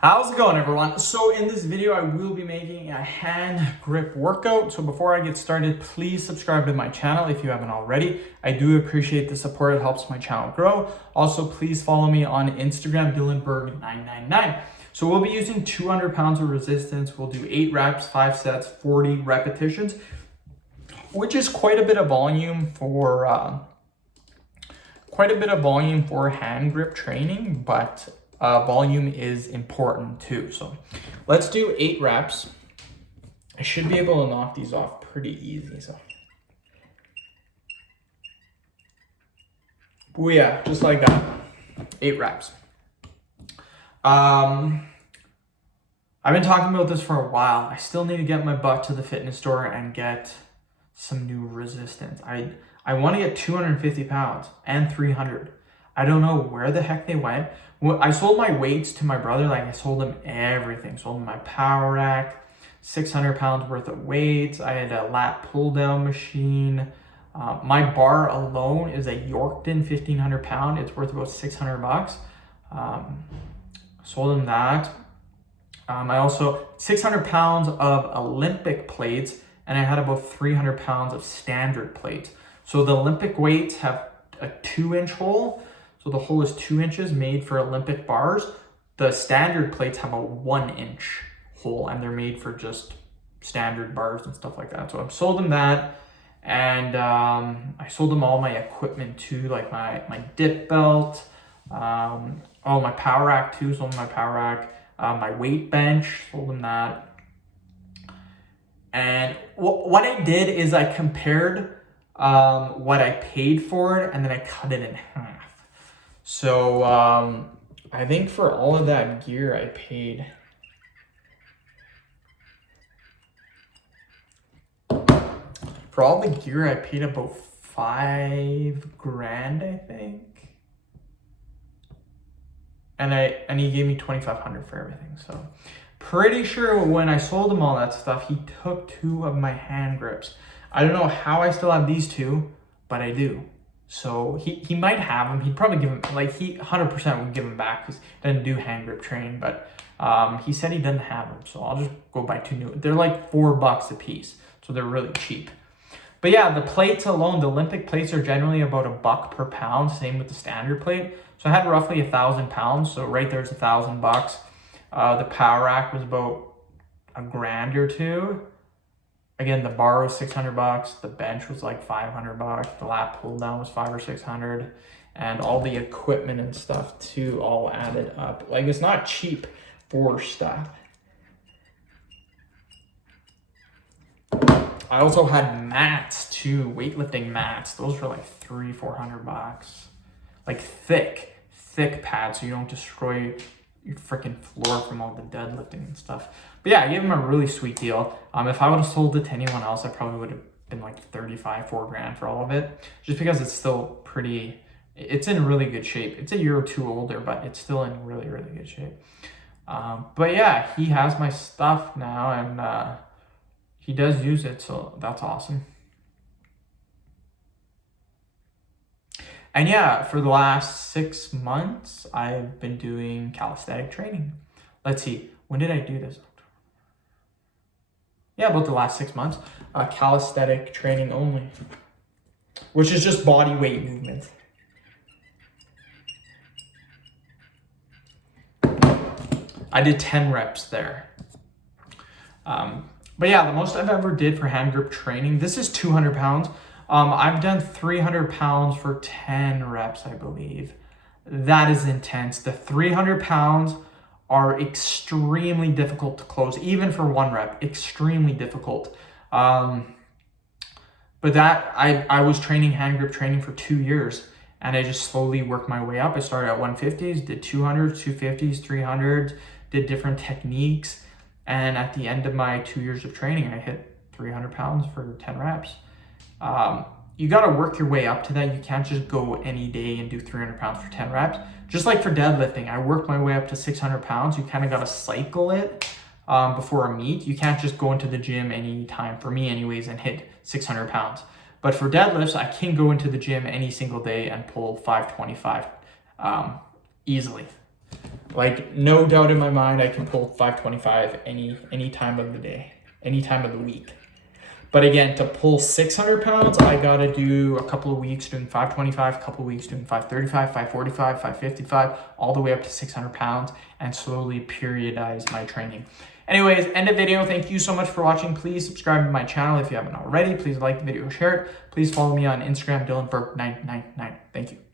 How's it going, everyone? So in this video, I will be making a hand grip workout. So before I get started, please subscribe to my channel if you haven't already. I do appreciate the support. It helps my channel grow. Also, please follow me on Instagram, Dylanberg999. So we'll be using 200 pounds of resistance. We'll do 8 reps, 5 sets, 40 repetitions, which is quite a bit of volume for hand grip training, but volume is important too. So let's do 8 reps. I should be able to knock these off pretty easy. So, oh yeah, just like that. 8 reps. I've been talking about this for a while. I still need to get my butt to the fitness store and get some new resistance. I want to get 250 pounds and 300. I don't know where the heck they went. I sold my weights to my brother. Like, I sold him everything. Sold him my power rack, 600 pounds worth of weights. I had a lat pull down machine. My bar alone is a Yorkton 1500 pound. It's worth about 600 bucks. Sold him that. I also 600 pounds of Olympic plates, and I had about 300 pounds of standard plates. So the Olympic weights have a 2-inch hole. So the hole is 2 inches, made for Olympic bars. The standard plates have a 1-inch hole, and they're made for just standard bars and stuff like that. So I've sold them that, and I sold them all my equipment too, like my dip belt, my power rack too, sold them my power rack, my weight bench, sold them that. And what I did is I compared what I paid for it, and then I cut it in half. So I think for all of that gear, I paid about $5,000, I think. And he gave me $2,500 for everything. So pretty sure when I sold him all that stuff, he took 2 of my hand grips. I don't know how I still have these 2, but I do. So he might have them. He'd probably give them, like, he 100% would give them back because he doesn't do hand grip training. But he said he doesn't have them, so I'll just go buy 2 new. They're like $4 a piece, so they're really cheap. But yeah, the plates alone, the Olympic plates are generally about $1 per pound. Same with the standard plate. So I had roughly 1,000 pounds. So right there's $1,000. The power rack was about $1,000 or $2,000. Again, the bar was 600 bucks. The bench was like 500 bucks. The lat pull down was 500 or 600, and all the equipment and stuff too, all added up. Like, it's not cheap for stuff. I also had mats too, weightlifting mats. Those were like 300-400 bucks. Like thick pads, so you don't destroy your freaking floor from all the deadlifting and stuff. But yeah, I gave him a really sweet deal. If I would have sold it to anyone else, I probably would have been like $4,000 for all of it, just because it's still pretty, it's in really good shape. It's a year or 2 older, but it's still in really good shape. But yeah, he has my stuff now, and he does use it, so that's awesome. And yeah, for the last 6 months, I've been doing calisthenic training. Let's see, when did I do this? Yeah, about the last 6 months. Calisthenic training only, which is just body weight movements. I did 10 reps there. But yeah, the most I've ever did for hand grip training, this is 200 pounds. I've done 300 pounds for 10 reps, I believe. That is intense. The 300 pounds are extremely difficult to close, even for 1 rep, extremely difficult. But that, I was training hand grip training for 2 years, and I just slowly worked my way up. I started at 150s, did 200s, 250s, 300s, did different techniques. And at the end of my 2 years of training, I hit 300 pounds for 10 reps. You got to work your way up to that. You can't just go any day and do 300 pounds for 10 reps. Just like for deadlifting, I worked my way up to 600 pounds. You kind of got to cycle it before a meet. You can't just go into the gym anytime, for me anyways, and hit 600 pounds. But for deadlifts, I can go into the gym any single day and pull 525 easily. Like, no doubt in my mind, I can pull 525 any time of the day, any time of the week. But again, to pull 600 pounds, I gotta do a couple of weeks doing 525, a couple of weeks doing 535, 545, 555, all the way up to 600 pounds, and slowly periodize my training. Anyways, end of video. Thank you so much for watching. Please subscribe to my channel if you haven't already. Please like the video, share it. Please follow me on Instagram, DylanBurke999. Thank you.